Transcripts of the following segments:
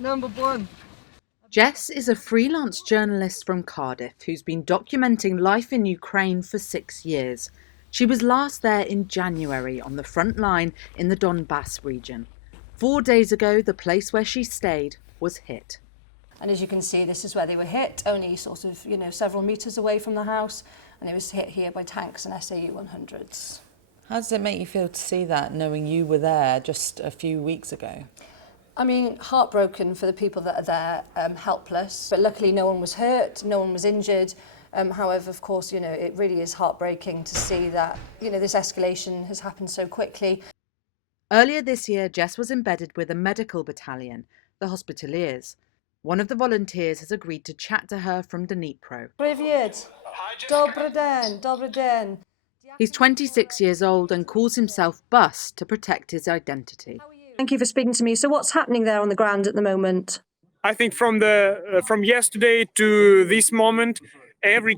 Number one. Jess is a freelance journalist from Cardiff who's been documenting life in Ukraine for 6 years. She was last there in January on the front line in the Donbass region. 4 days ago, the place where she stayed was hit. And as you can see, this is where they were hit, only sort of, several metres away from the house. And it was hit here by tanks and SAU-100s. How does it make you feel to see that, knowing you were there just a few weeks ago? I mean, heartbroken for the people that are there, helpless. But luckily no one was hurt, no one was injured. However, of course, it really is heartbreaking to see that, this escalation has happened so quickly. Earlier this year, Jess was embedded with a medical battalion, the Hospitaliers. One of the volunteers has agreed to chat to her from Dnipro. Привет. Добрый день. Добрый день. He's 26 years old and calls himself Bus to protect his identity. Thank you for speaking to me. So what's happening there on the ground at the moment? I think from yesterday to this moment, every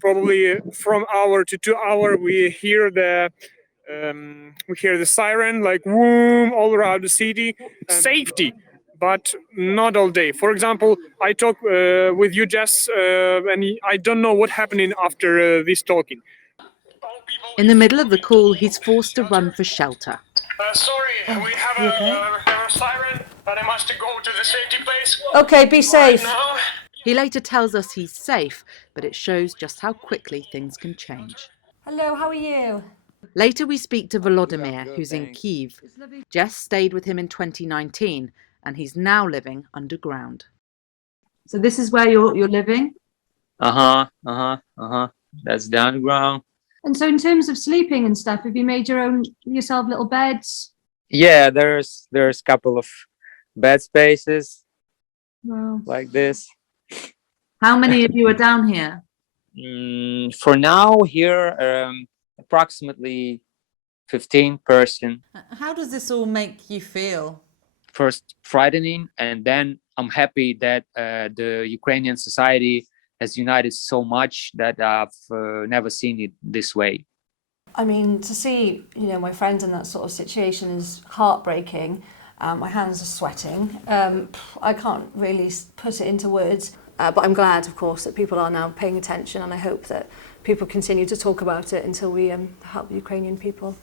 probably from hour to 2 hour, we hear the siren like boom all around the city. Safety, but not all day. For example, I talk with you, Jess, and I don't know what happening after this talking. In the middle of the call, he's forced to run for shelter. Sorry, we have a siren, but I must go to the safety place. Okay, be safe. Now. He later tells us he's safe, but it shows just how quickly things can change. Hello, how are you? Later we speak to Volodymyr, who's in Kyiv. Jess stayed with him in 2019, and he's now living underground. So this is where you're living? That's the underground. And so in terms of sleeping and stuff, have you made yourself little beds? Yeah, there's a couple of bed spaces. Wow. Like this. How many of you are down here? For now, here approximately 15 person. How does this all make you feel? First frightening, and then I'm happy that the Ukrainian society has united so much that I've never seen it this way. I mean, to see, my friends in that sort of situation is heartbreaking. My hands are sweating. I can't really put it into words. But I'm glad, of course, that people are now paying attention, and I hope that people continue to talk about it until we help the Ukrainian people.